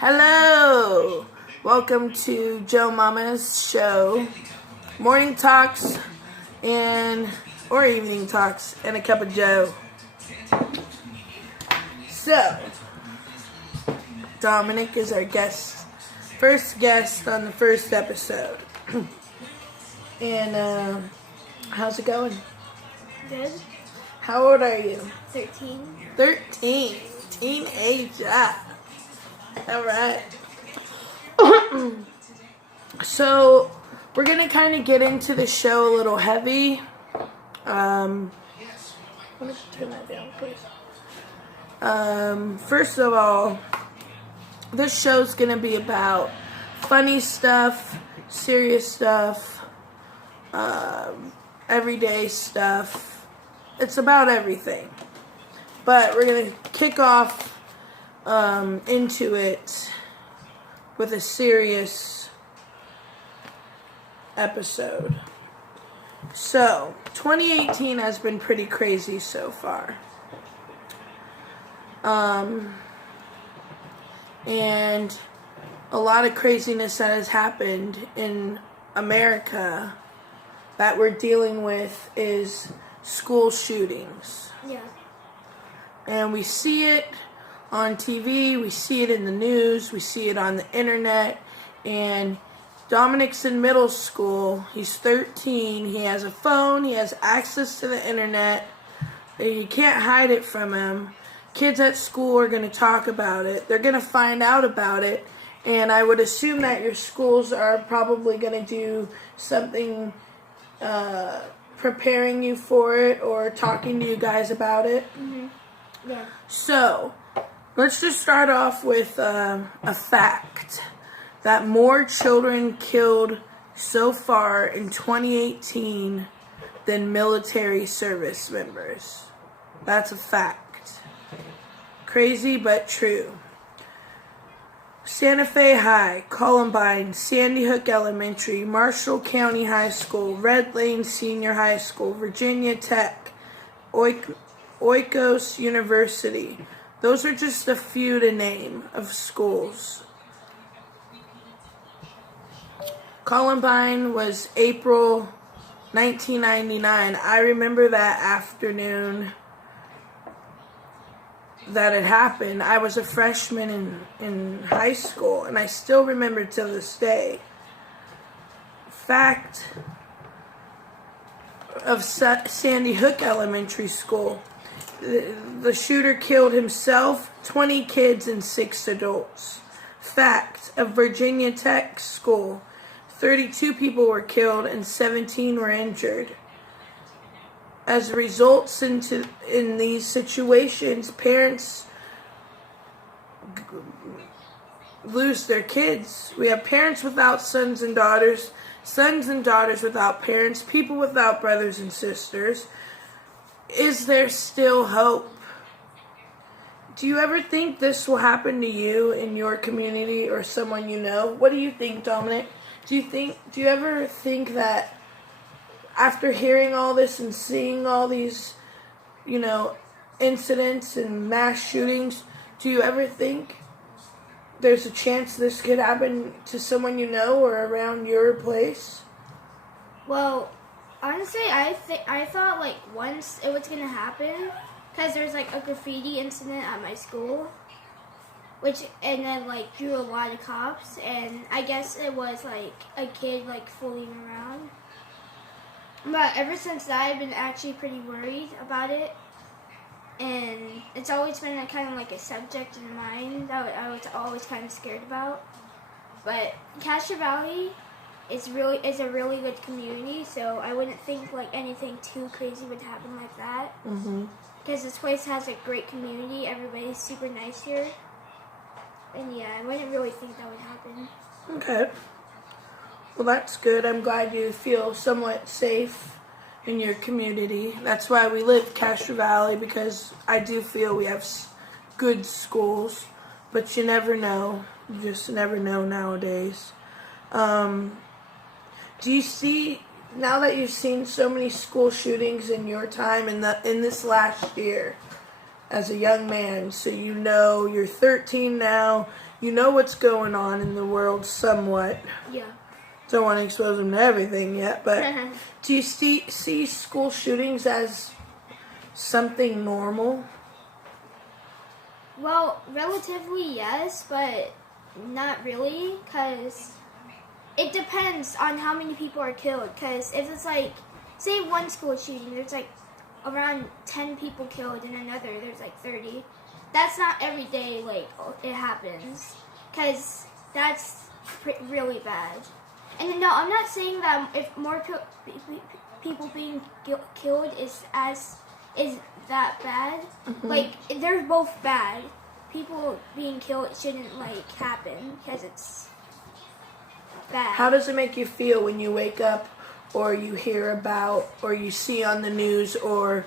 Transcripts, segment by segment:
Hello! Welcome to Joe Mama's show. Morning talks or evening talks and a cup of Joe. So, Dominic is our first guest on the first episode. And, how's it going? Good. How old are you? 13. 13. Teenager. Alright. So, we're going to kind of get into the show a little heavy. Let me turn that down, please. First of all, this show's going to be about funny stuff, serious stuff, everyday stuff. It's about everything. But we're going to kick off into it with a serious episode. So, 2018 has been pretty crazy so far. And a lot of craziness that has happened in America that we're dealing with is school shootings. Yeah. And we see it on TV, we see it in the news, we see it on the internet, and Dominic's in middle school. He's 13, he has a phone, he has access to the internet, you can't hide it from him. Kids at school are going to talk about it, they're going to find out about it, and I would assume that your schools are probably going to do something preparing you for it or talking to you guys about it. Mm-hmm. Yeah. So, let's just start off with a fact that more children killed so far in 2018 than military service members. That's a fact. Crazy but true. Santa Fe High, Columbine, Sandy Hook Elementary, Marshall County High School, Red Lane Senior High School, Virginia Tech, Oikos University. Those are just a few to name of schools. Columbine was April 1999. I remember that afternoon that it happened. I was a freshman in high school, and I still remember to this day. Fact of Sandy Hook Elementary School. The shooter killed himself, 20 kids, and 6 adults. Fact of Virginia Tech School. 32 people were killed and 17 were injured. As results in these situations, parents lose their kids. We have parents without sons and daughters without parents, people without brothers and sisters. Is there still hope? Do you ever think this will happen to you in your community or someone you know? What do you think, Dominic? Do you ever think that after hearing all this and seeing all these, incidents and mass shootings, do you ever think there's a chance this could happen to someone you know or around your place? Well, honestly, I thought once it was gonna happen, because there's a graffiti incident at my school, and then drew a lot of cops, and I guess it was a kid fooling around. But ever since that, I've been actually pretty worried about it, and it's always been a subject in mind that I was always kind of scared about. But Castro Valley is a really good community, so I wouldn't think anything too crazy would happen like that. Mm-hmm. Because this place has a great community, everybody's super nice here, and yeah, I wouldn't really think that would happen. Okay. Well, that's good. I'm glad you feel somewhat safe in your community. That's why we live Castro Valley, because I do feel we have good schools, but you never know. You just never know nowadays. Do you see, now that you've seen so many school shootings in your time in this last year as a young man, so you're 13 now, you know what's going on in the world somewhat. Yeah. Don't want to expose them to everything yet, but do you see school shootings as something normal? Well, relatively yes, but not really, because it depends on how many people are killed. Because if it's like, say one school shooting, there's like around 10 people killed, and another there's like 30. That's not every day like it happens, because that's really bad. And no, I'm not saying that if more people being killed is that bad. Like, they're both bad. People being killed shouldn't like happen because it's bad. How does it make you feel when you wake up, or you hear about, or you see on the news, or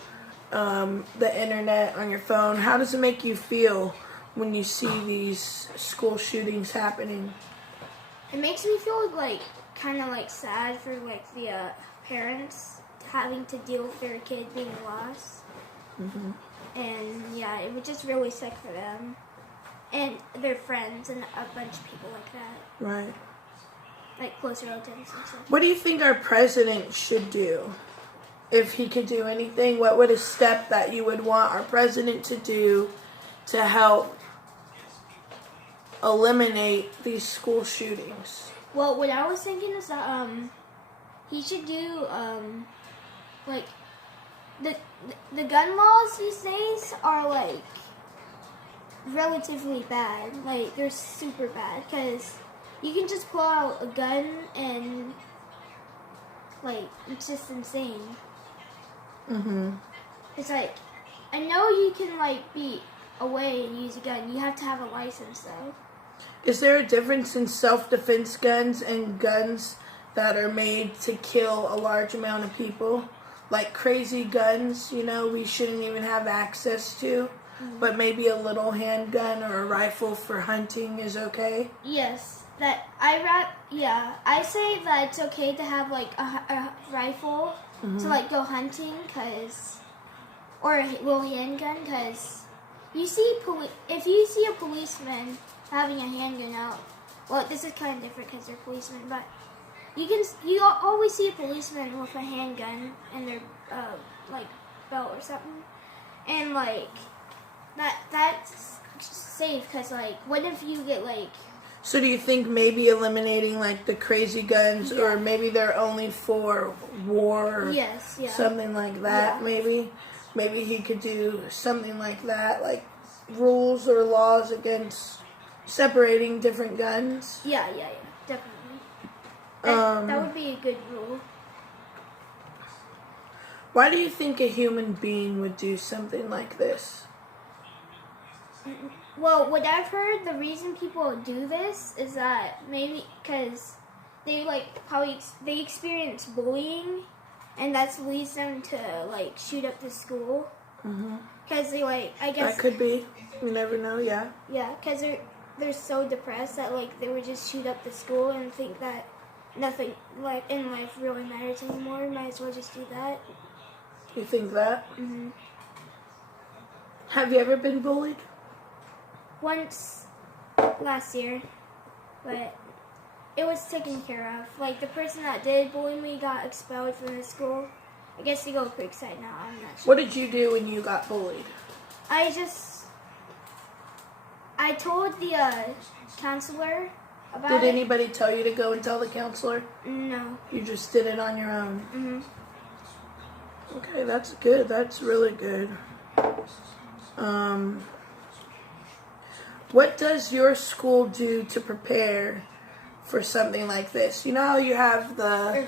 the internet on your phone? How does it make you feel when you see these school shootings happening? It makes me feel like kind of like sad for like the parents having to deal with their kid being lost. And yeah, it would just really suck for them and their friends and a bunch of people like that. Right. Like close relatives and stuff. What do you think our president should do? If he could do anything, what would a step that you would want our president to do to help eliminate these school shootings? Well, what I was thinking is that he should do like the gun laws these days are like relatively bad. Like, they're super bad because you can just pull out a gun and like it's just insane. It's like, I know you can like be away and use a gun. You have to have a license though. Is there a difference in self-defense guns and guns that are made to kill a large amount of people? Like crazy guns, you know, we shouldn't even have access to, but maybe a little handgun or a rifle for hunting is okay? Yes, I say that it's okay to have like a rifle to like go hunting, or a little handgun, because if you see a policeman having a handgun out, well, this is kind of different because they're policemen, but you always see a policeman with a handgun in their like belt or something, and like that's safe because like what if you get like. So do you think maybe eliminating like the crazy guns, or maybe they're only for war, or something like that? Maybe he could do something like that, like rules or laws against separating different guns. Yeah, definitely. That would be a good rule. Why do you think a human being would do something like this? Well, what I've heard, the reason people do this is that maybe because they they experience bullying, and that leads them to like shoot up the school. Because they I guess that could be. You never know. Yeah. Yeah, because they're so depressed that like they would just shoot up the school and think that nothing like in life really matters anymore. Might as well just do that. You think that? Have you ever been bullied? Once last year, but it was taken care of. Like, the person that did bully me got expelled from the school. I guess they go to Creekside now, I'm not sure. What did you do when you got bullied? I told the counselor about it. Did anybody tell you to go and tell the counselor? No. You just did it on your own? Okay, that's good. That's really good. What does your school do to prepare for something like this? You know how you have the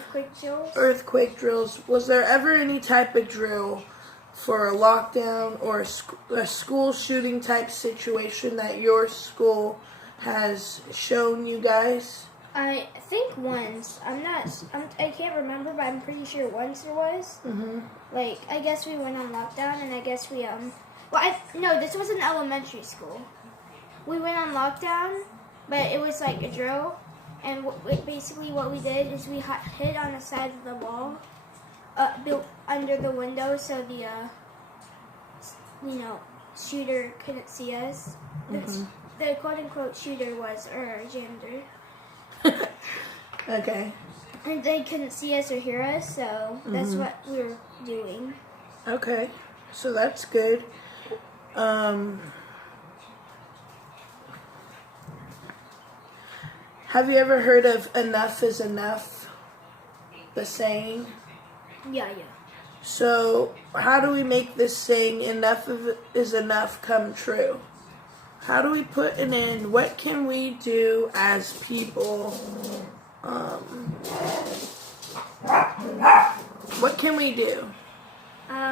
earthquake drills? Was there ever any type of drill for a lockdown or a school shooting type situation that your school has shown you guys? I think once. I can't remember, but I'm pretty sure once there was. Like, I guess we went on lockdown, and I guess we no, this was an elementary school. We went on lockdown, but it was like a drill, and basically what we did is we hid on the side of the wall, built under the window, so the shooter couldn't see us. the quote unquote shooter was our janitor. Okay. And they couldn't see us or hear us, so that's what we were doing. Okay. So that's good. Have you ever heard of enough is enough? The saying? Yeah. So, how do we make this saying, enough is enough, come true? How do we put an end? What can we do as people? What can we do?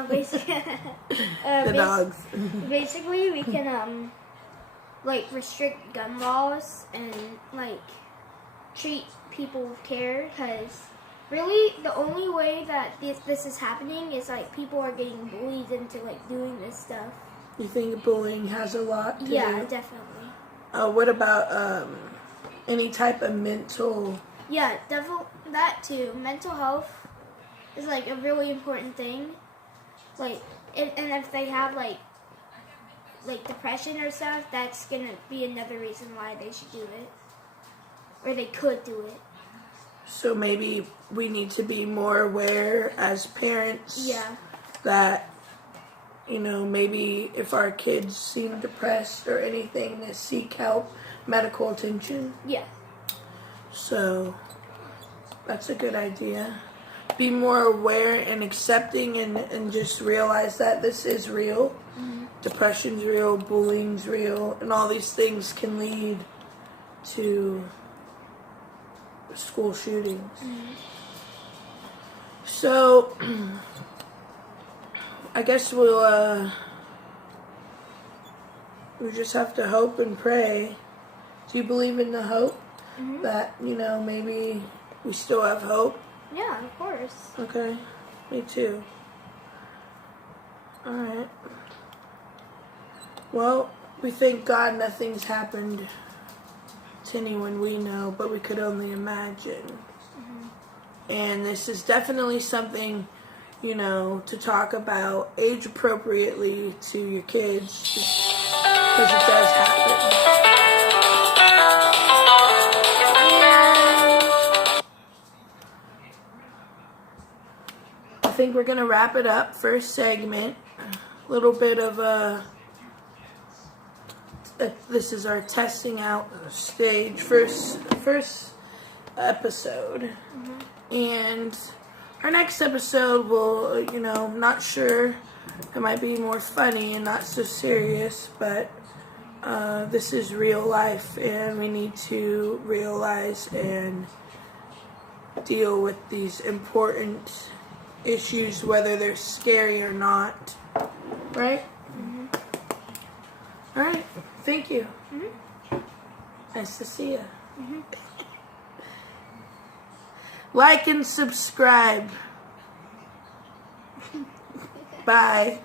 Basically, The dogs. basically, we can like restrict gun laws and like treat people with care, because really the only way that this is happening is like people are getting bullied into like doing this stuff. You think bullying has a lot to do? Yeah, definitely. What about any type of mental? Yeah, that too. Mental health is like a really important thing. Like, and if they have like depression or stuff, that's gonna be another reason why they should do it, or they could do it. So maybe we need to be more aware as parents. Yeah. That, you know, maybe if our kids seem depressed or anything, to seek help, medical attention. Yeah. So that's a good idea. Be more aware and accepting, and just realize that this is real. Mm-hmm. Depression's real, bullying's real, and all these things can lead to school shootings. Mm-hmm. So I guess we just have to hope and pray. Do you believe in the hope? Mm-hmm. That, you know, maybe we still have hope? Yeah, of course. Okay, me too. Alright. Well, we thank God nothing's happened to anyone we know, but we could only imagine. And this is definitely something, you know, to talk about age appropriately to your kids, because it does happen. I think we're gonna wrap it up. First segment, a little bit of this is our testing out stage, first episode. And our next episode will, you know, not sure, it might be more funny and not so serious, but this is real life, and we need to realize and deal with these important issues, whether they're scary or not. Right? Mm-hmm. All right. Thank you. Mm-hmm. Nice to see you. Mm-hmm. Like and subscribe. Bye.